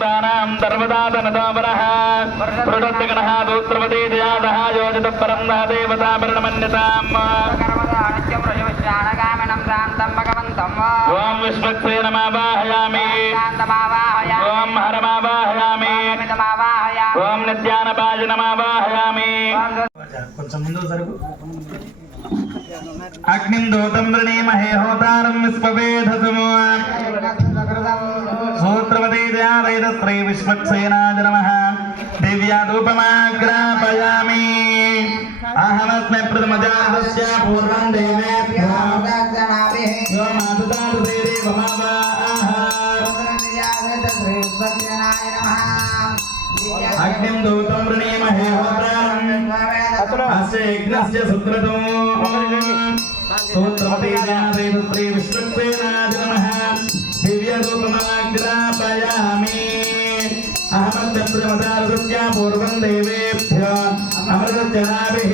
सर्वदा तनतापरः पुरुषोत्तगणः दूत्रवती दयादः योजितः परं नः देवता परिणमन्यताम् ॐ विश्वक्सेन नमावाहयामि ॐ हरमावाहयामि ॐ नित्यानपाय नमावाहयामि अग्निं दूतं वृणीमहे होतारं विश्ववेधसमो सूत्रवती दयावैदस्त्री विश्वक्सेनाय नमः दिव्याधूपमाग्रापयामि अहमस्मै प्रथमजातस्य पूर्वं देवेभ्यः यो मातुदातु देवमावाह अग्निं दूतं वृणीमहे होतारम् अस्य यज्ञस्य सुक्रतो सूत्रवती दयावैदस्त्री विश्वक्सेनाय नमः दिव्यरूपमाग्रापयामि अहमद्यप्रमदारस्य पूर्वं देवेभ्यो अमृतजनाभिः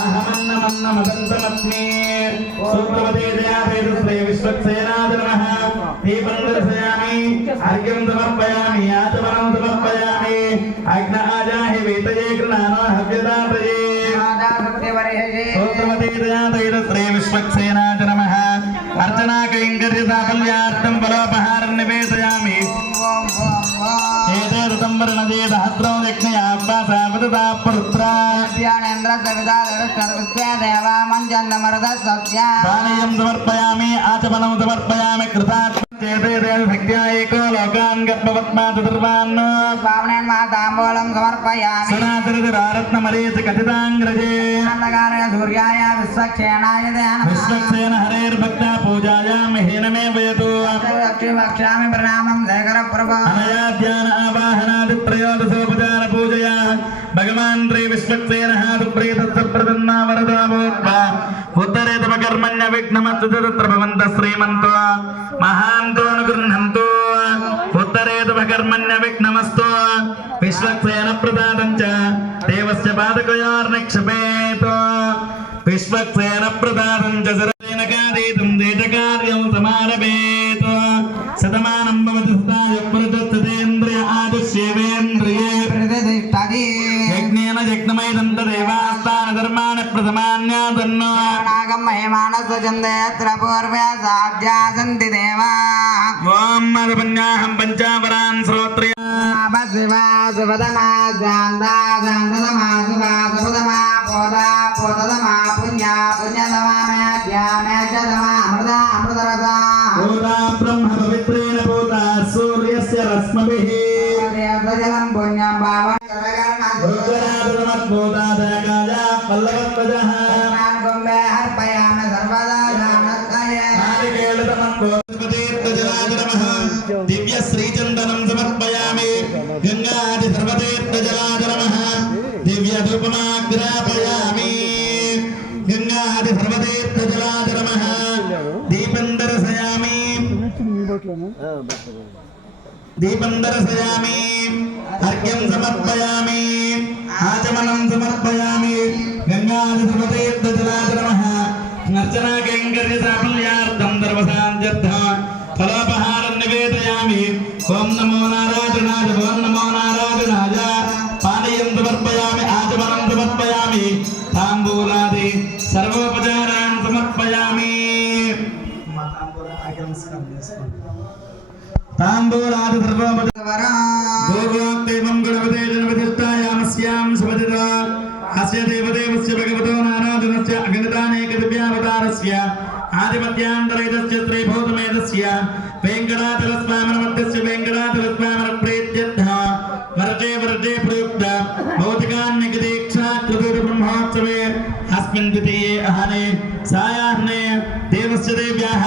अहमन्नमन्नमदन्तमस्मि सूत्रवती दयावैदस्त्री विश्वक्सेनाय नमः दीपं दर्शयामि अर्घ्यं समर्पयामि आचमनं समर्पयामि अग्नाजाहि वेतये गृह्णानो हव्यदातये सूत्रवती दयावैदस्त्री विश्वक्सेनाय नमः अर्चना कैंकर्य साफल्यार्थं फलोपहारं निवेदयामि एतदृतं वर्णदे सहस्रो यज्ञयाप्पा सावदता पुत्रा ज्ञानेन्द्र सविता सर्वस्य देवा मञ्जन्नमरदस्य पानीयं समर्पयामि आचमनं समर्पयामि कृतात् भक्त्या एको लोकान् गर्भवत्मा चतुर्वान् पावनेन माताम्बूलं समर्पयामि सनातनरत्नमरेच कथिताङ्ग्रजे अन्नकार्य सूर्याय विश्वक्षेणाय विश्वक्सेन हरेर्भक्ता पूजायां हीनमे वयतु वक्ष्यामि प्रणामं शेखर प्रभो अनया ध्यान आवाहनादित्रयोदशोपचार पूजया भगवान् श्री विश्वक्सेनः सुप्रीतस्य प्रसन्ना वरदा भूत्वा उत्तरे तव कर्मण्य विघ्नमस्तु तत्र भवन्तः श्रीमन्तो महान्तो अनुगृह्णन्तु उत्तरे तव कर्मण्य विघ्नमस्तु विश्वक्सेन प्रदातं च देवस्य पादकयोर्निक्षपेत् विश्वक्सेन प्रदातं च सरसेन कादितं देशकार्यं समारभेत् शतमानं भवति सदाय प्रदत्तेन्द्रिय आदिश्येवेन्द्रिये प्रतिष्ठति यज्ञेन यज्ञमयं तदेवास्तान धर्माणि प्रथमान्यादन्नो नागं महिमानस्य चन्दयत्र पूर्वे साध्या सन्ति देवाः ॐ मदपन्याहं पञ्चावरान् श्रोत्रिया शिवा शिवदमा शान्ता शान्तदमा शिवा शिवदमा पोदा पोतदमा पुण्या पुण्यदमा मेध्या मेध्यदमा अमृता अमृतरसा पोदा ब्रह्म पवित्रेण पोदा सूर्यस्य रश्मिभिः जलं पुण्यं पावनं रुद्रादमत्पोदादकाया पल्लवत्वजः कुम्भे अर्पयामि सर्वदा जानत्तये नारिकेलतमत्पोदतीर्थजलाय नमः दिव्यश्रीचन्दनं समर्पयामि गङ्गादि सर्वतीर्थजलाय नमः दिव्यधूपमाग्रापयामि गङ्गादि सर्वतीर्थजलाय नमः दीपं दर्शयामि अर्घ्यं समर्पयामि आचमनं समर्पयामि गङ्गादि सर्वतीर्थजलाय नमः अर्चना कैंकर्य साफल्यार्थं सर्वसाध्यर्थं फलोपहारं निवेदयामि ॐ नमो नारायणाय ॐ नमो नारायणाय पानीयं समर्पयामि आचमनं समर्पयामि ताम्बूलादि सर्वोपचारान् समर्पयामि ताम्बूलादि सर्वोपचारं गणपते जनपतिष्ठायामस्यां सुपतिता अस्य देवदेवस्य भगवतो नारायणस्य अगणितानेकदिव्यावतारस्य आदिमध्यान्तरैतस्य त्रैभूतमेतस्य वेङ्कटाचलस्वामिनमध्यस्य वेङ्कटाचलस्वामिनप्रीत्यर्थः वर्षे वर्षे प्रयुक्त भौतिकान्यगदीक्षा कृतब्रह्मोत्सवे अस्मिन् द्वितीये अहने सायाह्ने देवस्य देव्याः